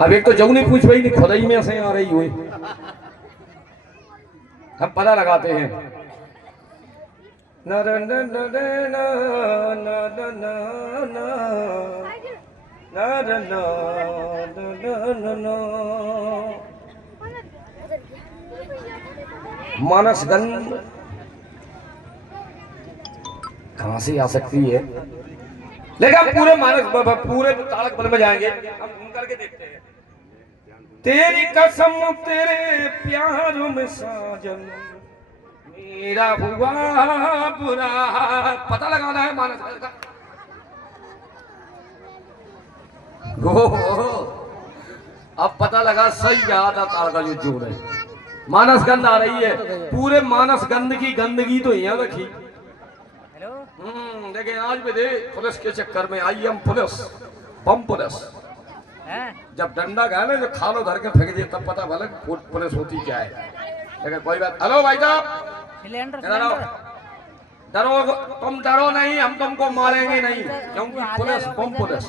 अब एक तो जऊ नहीं पूछ रही, नहीं खुदाई में से आ रही हुई। हम पता लगाते हैं। मानस गंध कहां से आ सकती है, लेकिन हम पूरे मानस पूरे तारक बल में जाएंगे, हम घूम करके देखते हैं। तेरी कसम तेरे प्यारों में साजन मेरा हुआ बुरा। पता लगाना है मानस गंध का। अब पता लगा, सही याद ताल का जो जोड़ है। मानस गंध आ रही है, पूरे मानस गंध की गंदगी तो यहाँ रखी। लेकिन आज भी दे पुलिस के चक्कर में I am police, bomb police. जब डंडा गया ना, जो खालो धर के फेंक दिए, तब पता भले पुलिस होती क्या है। लेकिन कोई बात। हेलो भाई साहब, डरो, तुम डरो नहीं, हम तुमको मारेंगे नहीं, क्योंकि पुलिस बम पुलिस।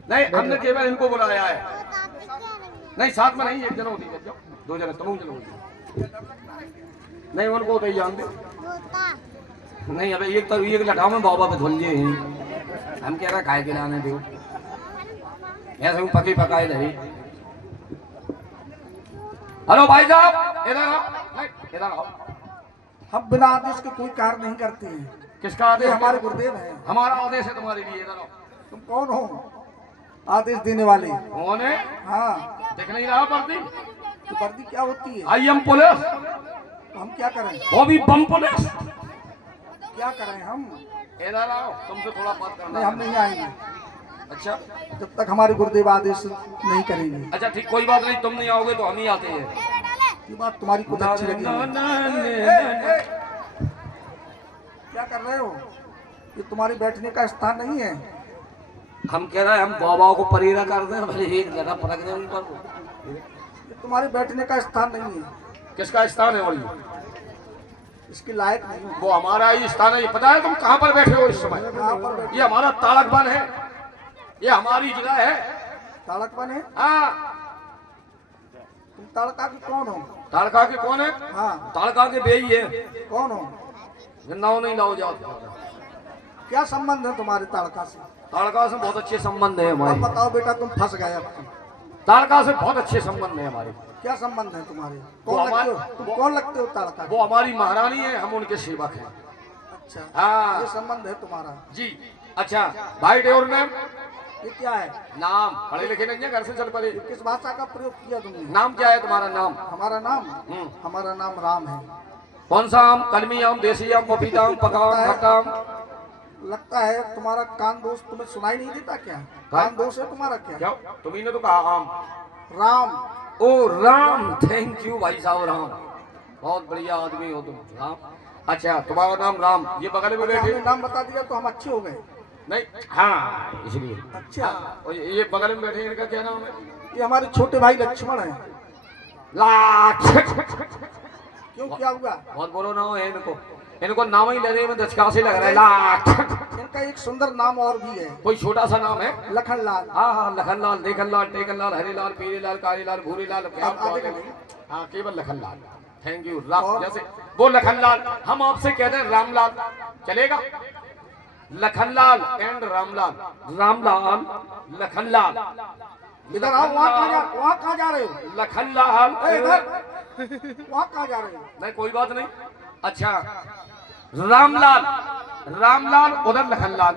नहीं, हमने केवल इनको बुलाया है। नहीं, साथ में नहीं, एक जन होती है, दो जन, तुम जन होती। नहीं, उनको तो जानते नहीं। अबे एक तो एक लटाओ में बाबा पे धुल हैं, हम कह रहा खाए के लाने दो, ऐसे पकी पकाए रही। हेलो भाई साहब, इधर आओ, इधर आओ। हम बिना आदेश के कोई कार्य नहीं करते हैं। किसका आदेश? हमारे गुरुदेव हैं। हमारा आदेश है तुम्हारे लिए। इधर आओ। तुम कौन हो आदेश देने वाले? कौन है? हाँ, दिख नहीं रहा वर्दी? तो वर्दी क्या होती है? I am police. तो हम क्या करें? वो भी बम पुलिस। क्या करें हम? इधर आओ, तुमसे थोड़ा बात करना। नहीं, हम नहीं आएंगे। अच्छा, जब तक हमारे गुरुदेव आदेश नहीं करेंगे। अच्छा ठीक, कोई बात नहीं, तुम नहीं आओगे तो हम ही आते हैं। ये बात तुम्हारी कुछ अच्छी लगी। क्या कर रहे हो? ये तुम्हारे बैठने का स्थान नहीं है। हम कह रहे हैं, हम बाबाओं को परेरा कर दें, भले एक जगह पटक दें उन पर। ये तुम्हारे बैठने का स्थान नहीं है। किसका स्थान है? और इसके लायक नहीं हो। वो हमारा ही स्थान है। ये पता है तुम कहाँ पर बैठे हो इस समय? ये हमारा ताड़क वन है, ये हमारी जगह है। ताड़क वन है? हाँ। तुम ताड़का के कौन हो? ताड़का के कौन है? हाँ, ताड़का के बेई है। कौन हो? नाव नहीं लाओ जाओ। क्या संबंध है तुम्हारे ताड़का से? ताड़का से बहुत अच्छे संबंध है हमारे। बताओ बेटा, तुम फंस गए। अब ताड़का से बहुत अच्छे संबंध है हमारे। क्या संबंध है तुम्हारे? कौन लगते हो? तुम कौन लगते हो ताड़का? वो हमारी महारानी है, हम उनके सेवक हैं। अच्छा, हाँ, ये संबंध है तुम्हारा जी। अच्छा भाई, और मैम ये क्या है? नाम पढ़े लिखे नहीं है, घर से चल पड़े। किस भाषा का प्रयोग किया तुमने? नाम क्या है तुम्हारा? नाम? हमारा नाम? हमारा नाम राम है। कौन सा आम? कलमी आम, देसी आम, पपीता आम, पकाम, खट्टा आम? लगता है तुम्हारा कान दोष तुम्हें सुनाई नहीं देता क्या? कान दोष है तुम्हारा क्या? क्यों? तुम्ही ने तो कहा आम। राम। ओ राम, थैंक यू भाई साहब, राम बहुत बढ़िया आदमी हो तुम, राम। अच्छा, तुम्हारा नाम राम। ये बगल में बैठे नाम बता दिया तो हम अच्छे हो गए। नहीं, हाँ इसलिए। अच्छा, और ये बगल में बैठे, इनका क्या नाम है? ये हमारे छोटे भाई लक्ष्मण है। लाख। क्यों, क्या हुआ? बहुत बोलो ना हो इनको, इनको नाम ही लेने में दचका से लग रहा है। लाख। इनका एक सुंदर नाम और भी है। कोई छोटा सा नाम है? लखनलाल। हाँ हाँ, लखनलाल, देखनलाल, टेकनलाल, हरीलाल, पीरेलाल, कालीलाल, भूरीलाल। हाँ, केवल लखनलाल। Thank you. राम जैसे वो लखनलाल, हम आपसे कहते हैं रामलाल, चलेगा? लखनलाल एंड रामलाल, रामलाल लखनलाल। इधर आओ। वहाँ कहाँ जा रहे हो? लखनलाल इधर। वहाँ कहाँ जा रहे हो? नहीं, कोई बात नहीं। अच्छा, रामलाल, रामलाल उधर लखनलाल,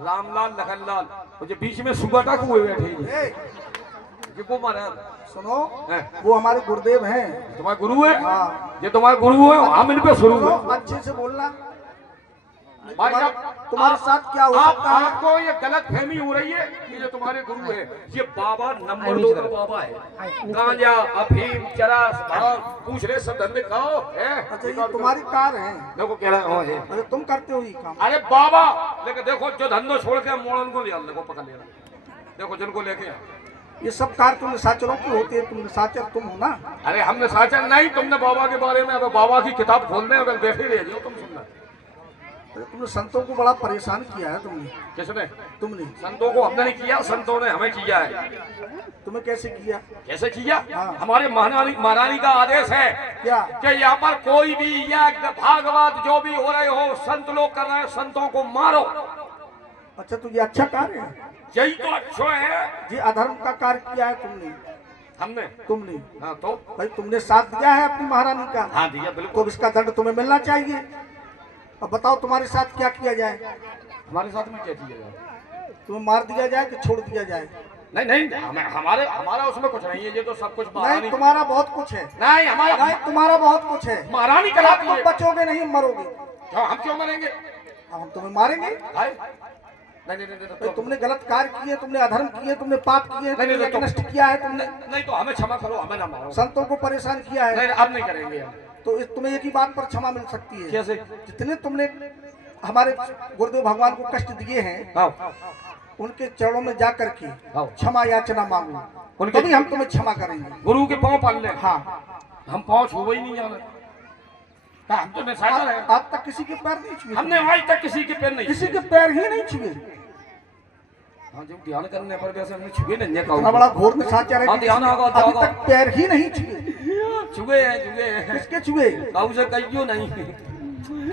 रामलाल लखनलाल, मुझे बीच में सुगटक हुए बैठे। ये मारा सुनो, वो हमारे गुरुदेव हैं। तुम्हारे गुरु है? हाँ। ये तुम्हारे गुरु है, हम इन पे शुरू है। अच्छे से बोलना भाई। तुम्हारे साथ क्या हो सकता है? आपको ये गलत फहमी हो रही है कि ये तुम्हारे गुरु है। ये बाबा नंबर 2 का बाबा है। गांजा, अफीम, चरस, भांग, पूछ रहे सब धंधे खाओ है। अच्छा, ये तुम्हारी कार है? देखो कह रहा है। अरे तुम करते हो ये काम? अरे बाबा, लेकिन देखो जो धंधो छोड़ के मोड़न को लिया, देखो पकड़ लिया। देखो जिनको लेके ये सब कार्य तुम निशाचरों की होती है, तुम निशाचर तुम हो ना। अरे हम निशाचर नहीं, तुमने बाबा के बारे में अब बाबा की किताब खोलने अगर बैठे रह जाओ तुम सुनना। अरे तुमने संतों को बड़ा परेशान किया है तुमने। किसने? तुमने। संतों को हमने नहीं किया, संतों ने हमें किया है। तुम्हें कैसे किया? कैसे किया? हाँ। हमारे महारानी का आदेश है क्या? कि यहाँ पर कोई भी यज्ञ भागवत जो भी हो रहे हो, संत लोग कर रहे हैं, संतों को मारो। अच्छा, तो ये अच्छा कार्य है? यही तो अच्छा है। ये अधर्म का कार्य किया है तुमने। हमने? तुमने। हाँ तो भाई तुमने साथ दिया है अपनी महारानी का। हाँ दिया, बिल्कुल। तो इसका दंड तुम्हें मिलना चाहिए। अब बताओ तुम्हारे साथ क्या किया जाए? हमारे साथ में क्या किया जाए? तुम्हें मार दिया जाए कि छोड़ दिया जाए? नहीं नहीं, हमारा उसमें कुछ नहीं है, ये तो सब कुछ नहीं, महारानी। तुम्हारा बहुत कुछ है। नहीं हमारा नहीं, तुम्हारा बहुत कुछ है। महारानी आप कराती तो है। बचोगे नहीं, मरोगे। क्यों? हम क्यों मरेंगे? अब हम तुम्हें मारेंगे। हाय? नहीं नहीं नहीं, भाई तो तुमने गलत कार्य किए, तुमने अधर्म किए, तुमने पाप किए, नहीं, तुमने तो- नष्ट किया है तुमने। नहीं तो हमें क्षमा करो, हमें ना मारो। संतों को परेशान किया है। नहीं अब नहीं करेंगे हम। तो तुम्हें एक ही बात पर क्षमा मिल सकती है। कैसे? जितने तुमने हमारे गुरुदेव भगवान को कष्ट दिए हैं, हाँ उनके चरणों में जा करके हाँ। क्षमा याचना मांगो, उनके- तभी हम तुम्हें क्षमा करेंगे। गुरु के पाँव पाल ले। हाँ। हम पाँव छुए ही नहीं जाने। हाँ, हम तो निशाचर है। आज तक किसी के पैर नहीं छुए। हमने आज तक किसी के पैर नहीं किसी छुए। के पैर ही नहीं छुए। हाँ जो ध्यान करने पर वैसे हमने छुए नहीं है। इतना बड़ा घोर निशाचर है हाँ, कि ध्यान किसी ने होगा, अभी होगा। तक पैर ही नहीं छुए। छुए हैं, छुए हैं। किसके छुए? काऊ से कहियो नहीं।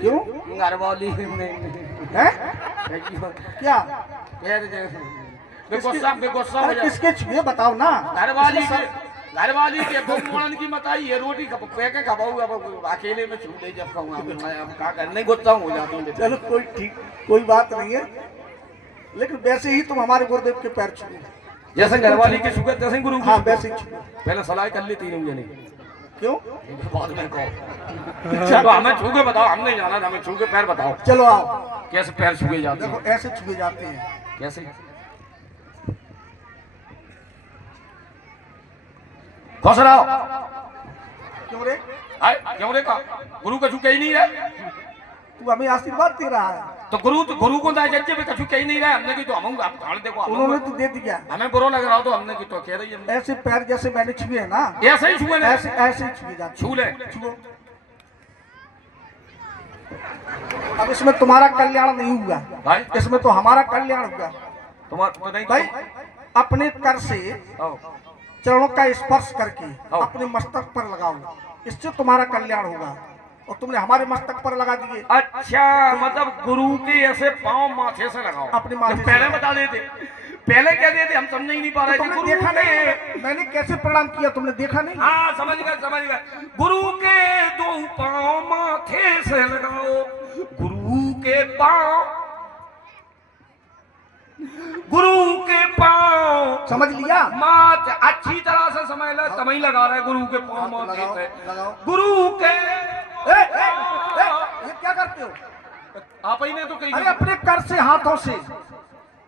क्यों? घर वाली नहीं है? कहियो। क्या? पैर जैसे बेगुस्सा हो अरे जाए। किसके छुए बताओ ना। घरवाली के भगवान की मताई है, रोटी पैके खपाऊ, अब अकेले में छूटे जब कहूँ मैं अब क्या करने गुस्सा हो जाता हूँ। चलो कोई ठीक, कोई बात नहीं है, लेकिन वैसे ही तुम हमारे गुरुदेव के पैर छुए। जैसे घरवाली के छुए तैसे गुरु हाँ वैसे ही छुए। पहले सलाह कर ली तीनों जने। क्यों? बाद में कहो। चलो हमें छू के बताओ, हम नहीं जाना, हमें छू के पैर बताओ। चलो आओ। कैसे पैर छुए जाते देखो हैं? ऐसे छुए जाते हैं। कैसे? खुश रहो। क्यों रे? क्यों रे का? गुरु का छू कहीं नहीं रहे। तू हमें आशीर्वाद दे रहा है। तो गुरु को ना जज्जे पे कछु कहीं नहीं रहे। हमने की तो हम आप देखो उन्होंने तो दे दिया। हमें बुरा लग रहा हो तो हमने की तो कह रही है। ऐसे पैर जैसे मैंने छुए है ना, ऐसे ही छुए ऐसे ऐसे ही छुए जाते। छू ले। छुओ। अब इसमें तुम्हारा कल्याण नहीं हुआ भाई इसमें तो हमारा कल्याण हुआ। तुम्हारा तो नहीं भाई अपने कर से चरणों का स्पर्श करके अपने मस्तक पर लगाओ, इससे तुम्हारा कल्याण होगा। और तुमने हमारे मस्तक पर लगा दिए। अच्छा मतलब गुरु के ऐसे पांव माथे से लगाओ। अपने माथे से पहले बता देते, पहले कह देते, हम समझ ही नहीं पा रहे थे। तुमने गुरु देखा के नहीं? मैंने कैसे प्रणाम किया तुमने देखा नहीं? हाँ समझ गए। गुरु के दो पांव माथे से लगाओ, गुरु के पांव, गुरु के पांव समझ लिया? माथ अच्छी तरह से समझ ले, तभी लगा रहे गुरु के पांव माथे से। लगाओ। गुरु के ये क्या करते हो? आप ही ने तो कही। अरे अपने कर से हाथों से,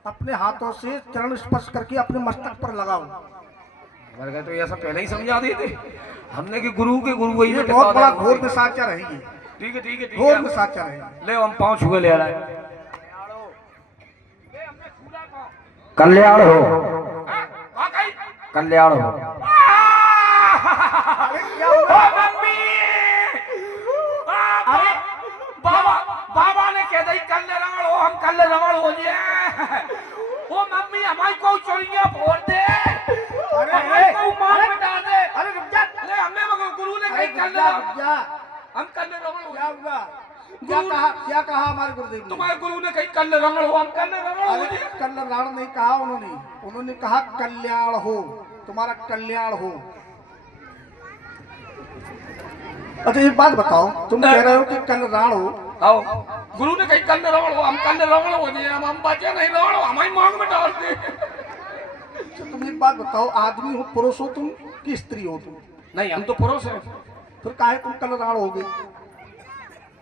अपने हाथों से चरण स्पर्श करके अपने मस्तक पर लगाओ। मर तो ऐसा पहले ही समझा देते हमने कि गुरु के गुरु वही ये में बहुत बड़ा टिका घोर दे। निशाचर है ये। ठीक है ठीक है ठीक घोर है। निशाचर है। ले हम पांव छुए ले रहा है। कल्याण हो, कल्याण हो। अरे बाबा बाबा ने कह दी कल रंगड़ हो, हम कल रंगड़ हो लिए। ओ मम्मी हमारी को चोरियां फोड़ दे, हमारी को मार में डाल दे। अरे रुक जा। ले हमने मगर गुरु ने अरे कही कल रुक जा। हम कल रंगड़ हो। क्या हुआ? क्या कहा हमारे गुरुदेव ने? तुम्हारे गुरु ने कही कल रंगड़ हो, हम कल रंगड़ हो अरे लिए। कल्याण नहीं कहा उन्होंने कहा कल्याण हो, तुम्हारा कल्याण हो। अच्छा एक बात बताओ, तुम कह रहे हो कि कल्याण हो, आओ गुरु ने कही कल रंगड़ हो, हम कल रंगड़ हो लिए। हम बचे नहीं रंगड़ हो, हमारी मांग में डाल दे। तो तुम एक बात बताओ, आदमी हो, पुरुष हो तुम कि स्त्री हो तुम? नहीं हम तो पुरुष हैं। फिर काहे तुम कल्याण हो गए?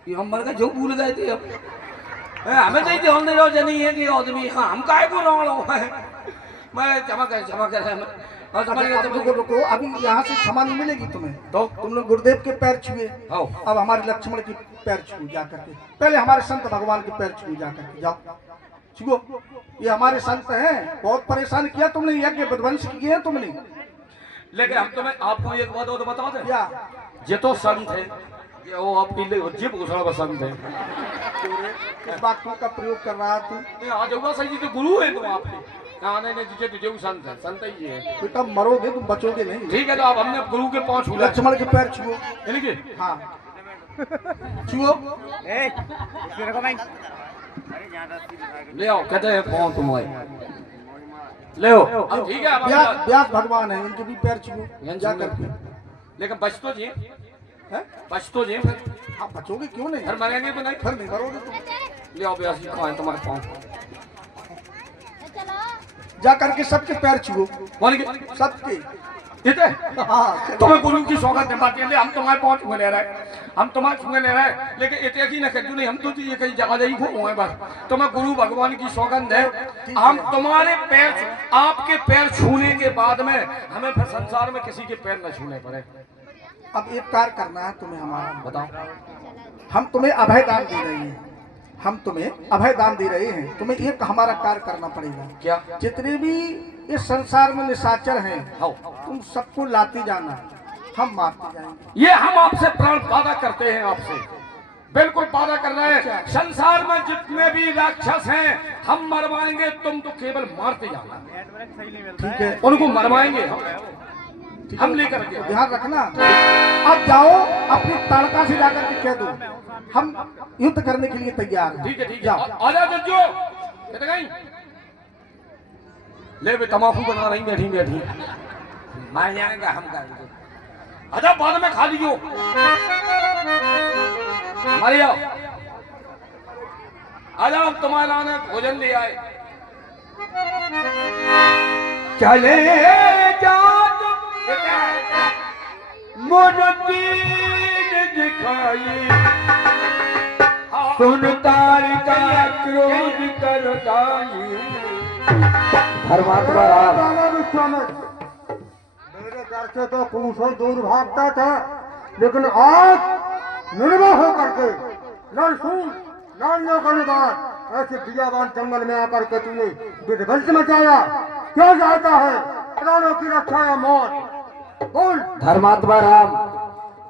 ये हम मर गए जो भूल गए थे अब। हमें नहीं ध्यान नहीं रहो जनी है कि आदमी। हाँ हम काहे को रंगड़ हो। मैं क्षमा कर और समझ गए अब रुको रुको, अभी यहाँ से क्षमा नहीं मिलेगी तुम्हें। तो तुमने गुरुदेव के पैर छुए, आओ अब हमारे लक्ष्मण के पैर छुए जा करके। पहले हमारे संत भगवान के पैर छुए जा करके जाओ। छुओ, ये हमारे संत हैं, बहुत परेशान किया तुमने, यज्ञ विध्वंस किए हैं तुमने। लेकिन हम तुम्हें आपको एक बात और बता दें, क्या? ये तो संत है, ये वो आपकी जीप घुसड़ा संत है। इस बात का प्रयोग कर रहा तू? नहीं आ जाऊंगा सही जी, तो गुरु है तुम आपके। नहीं नहीं तुझे तुझे संत है, संत ही है। बेटा मरोगे तुम, बचोगे नहीं। ठीक है, तो आप हमने गुरु के पांव छू लिया। लक्ष्मण के पैर छुओ। इनके हाँ छुओ। ले आओ, कहते हैं पांव तुम्हारे ले आओ। अब ठीक है, अब व्यास भगवान है, इनके भी पैर छुओ जा करके। लेकिन बच तो जी है, बच तो जी। हाँ बचोगे क्यों नहीं? फिर मरेंगे तो नहीं, फिर नहीं मरोगे तुम। ले आओ व्यास जी, कहाँ है तुम्हारे पांव? जा करके सबके पैर छुओ, कौन के? सबके। इतने हाँ तुम्हें गुरु की सौगंध बात है, हम तुम्हारे पांव छूने ले रहे हैं, हम तुम्हारे छूने ले रहे हैं, लेकिन इतने की न कर नहीं, हम तो ये कहीं जगह ही घूमो है बस। तुम्हें गुरु भगवान की सौगंध है, हम तुम्हारे पैर, आपके पैर छूने के बाद में हमें फिर संसार में किसी के पैर न छूने पड़े। अब एक कार्य करना है तुम्हें हमारा। बताओ। हम तुम्हें अभय दान दे रहे हैं, हम तुम्हें अभय दान दे रहे हैं, तुम्हें एक हमारा कार्य करना पड़ेगा। क्या? जितने भी इस संसार में निशाचर हैं, हाँ। तुम सबको लाते जाना, हम मारते जाएंगे। ये हम आपसे प्राण वादा करते हैं, आपसे बिल्कुल वादा कर रहे हैं। संसार में जितने भी राक्षस हैं हम मरवाएंगे, तुम तो केवल मारते जाना। ठीक है, उनको मरवाएंगे हम लेकर के। ध्यान रखना। अब जाओ अपनी ताड़का से जाकर के कह दो हम युद्ध करने के लिए तैयार हैं। ठीक है, ठीक है, जाओ। आजा जज्जो। कितने गई? ले बे, तमाकू बना रही बैठी बैठी। मार जाएगा हम करेंगे। अच्छा बाद में खा लीजियो। हमारे आओ, आजा हम तुम्हारे लाने भोजन ले आए। चले जाओ मुर्दीन दिखाई, सुनतार का क्रोध करताई। धर्मात्मा मेरे घर से तो कुशल दूर भागता था, लेकिन आज निर्भय होकर के नरसून नारियों का निवास ऐसे बियाबान जंगल में आकर के तूने विध्वंस मचाया। क्या चाहता है, प्राणों की रक्षा या मौत? बोल। धर्मात्मा राम,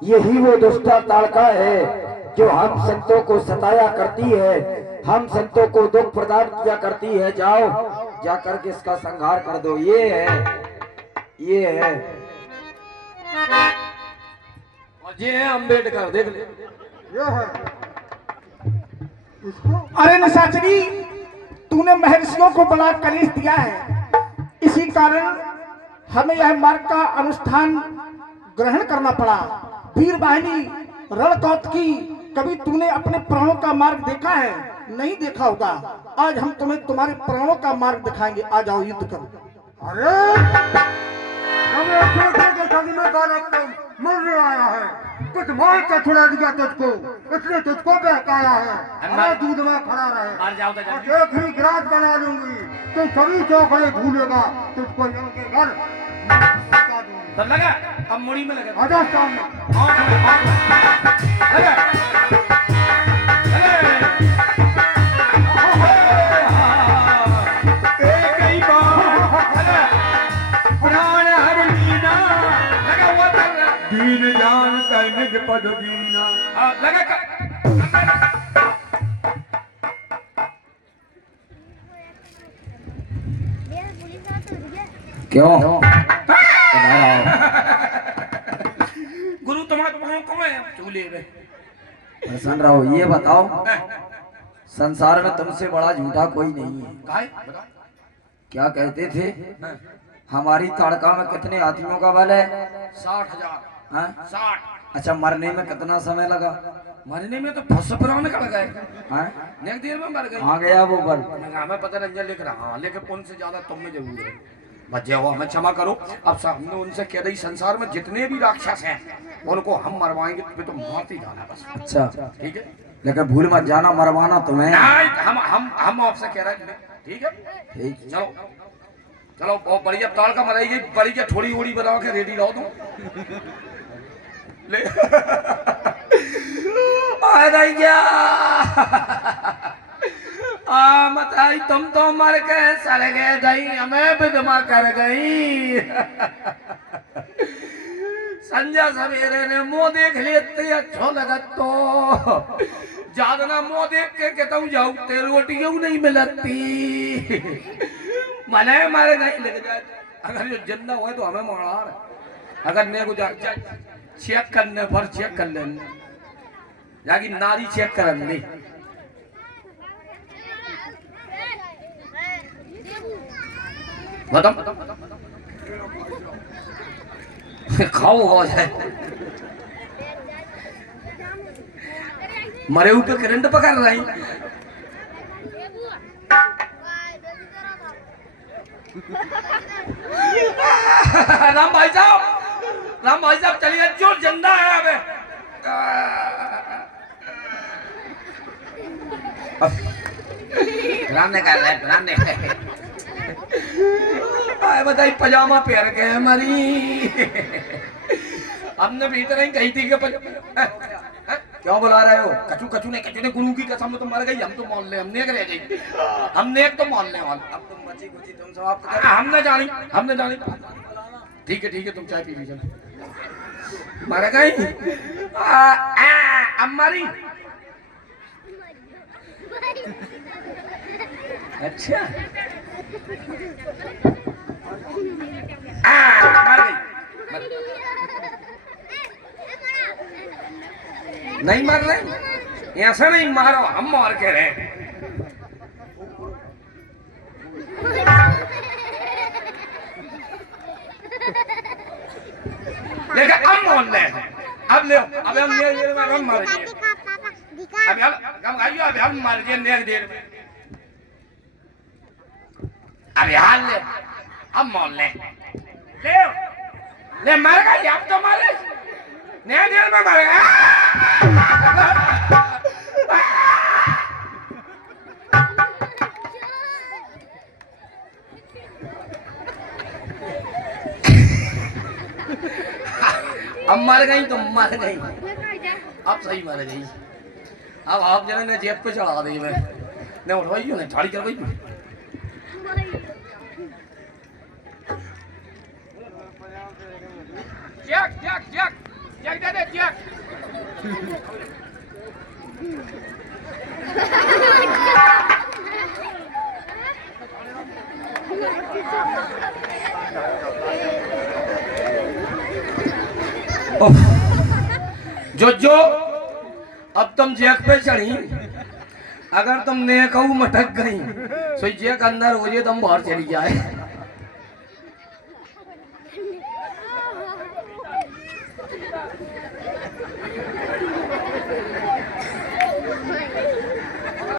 यही वो दुष्टा ताड़का है जो हम संतों को सताया करती है, हम संतों को दुख प्रदान किया करती है। जाओ जाकर के इसका संहार कर दो। ये है, ये है, और ये है अम्बेडकर, देख ले। ये है इसको। अरे निशाचरी, तूने महर्षियों को बड़ा कलेश दिया है, इसी कारण हमें यह मार्ग का अनुष्ठान ग्रहण करना पड़ा। वीर वाहिनी रणकौतकी, कभी तूने अपने प्राणों का मार्ग देखा है? नहीं देखा होगा। आज हम तुम्हें तुम्हारे प्राणों का मार्ग दिखाएंगे। आ जाओ युद्ध करो। अरे के संग में बालक तो मरने आया है, कुछ मार के छुड़ा दिया तुझको, इसलिए तुझको बहकाया है। अरे दूध में खड़ा रहे, मर जाओ तो जल्दी। एक ही गिराज बना लूंगी, तू सभी चौकड़े भूलेगा, तुझको इनके घर पहुंचा दूंगी। तो लगा, अब मुड़ी में लगा। आजा सामने। लगा, दीन जान निज पद दीना। लगा क्यों? गुरु तुम्हारे पाँव कौन है? चूल्हे में। प्रसन्न रहो। ये बताओ, संसार में तुमसे बड़ा झूठा कोई नहीं है। काहे? बताओ। क्या कहते थे, हमारी ताड़का में कितने हाथियों का बल है? 60,000। हाँ? 60। अच्छा, मरने में कितना समय लगा? मरने में तो फसपराने का लगा है। हाँ? नेक देर में मर गए। कहाँ गया वो बल? हमें पता नहीं लिख रहा, लेकिन उनसे ज्यादा तुम में जरूर है। बच्चे हो, हमें क्षमा करो। अब हमने उनसे कह रही, संसार में जितने भी राक्षस हैं उनको हम मरवाएंगे, तुम्हें तो मारते ही जाना बस। अच्छा, ठीक है, लेकिन भूल मत जाना, मरवाना तुम्हें। नहीं, हम आपसे कह रहे हैं। ठीक है, ठीक। चलो चलो, बहुत बढ़िया ताल का मराई गई, बड़ी क्या थोड़ी उड़ी बना के रेडी रहो तुम। ले आ मत बताई तुम तो मर के सड़ गए गई हमें विधवा कर गई। संजय सवेरे ने मुंह देख लेते अच्छो लगत तो ज्यादा ना मुंह देख के कहता हूँ जाऊ ते रोटी क्यों नहीं मिलती। मने मारे नहीं लग जाए अगर जो जिंदा हुए तो हमें मार अगर ने को चेक करने पर चेक कर लेने जाकी नारी चेक करने बताओ खाओ हो जाए मरे ऊपर करंट पकड़ रही। राम भाई साहब चलिए जो जिंदा है अबे राम ने कर रहा राम ने बताई पजामा पहन के हमारी हमने भीतर ही कही थी कि क्यों बुला रहे हो कचू ने गुरु की कसम तो मर गई हम तो मान ले हमने रह गई हमने एक तो मान ले अब तुम बची कुची तुम समाप्त कर हमने जानी ठीक है तुम चाय पी लीजिए मर गई अम्मारी अच्छा मर गई नहीं मर रहे ऐसा नहीं मारो हम मार के रहे लेकिन अब मान ले अब ले अब हम ले मार दिए अब हम मार दिए नेक देर में अरे हाल ले अब मान ले ले मर गई अब तो मारे नया देर में मर गया अब मर गई तो मर गई अब सही मर गई अब आप जरा ने जेब पे चढ़ा दी मैं ने उठवाई ने झाड़ी कर गई जग दे जग जो अब तुम जैक पे चढ़ी अगर तुम ने कहू मटक गई सो जैक अंदर हो जाए तुम बाहर चली जाए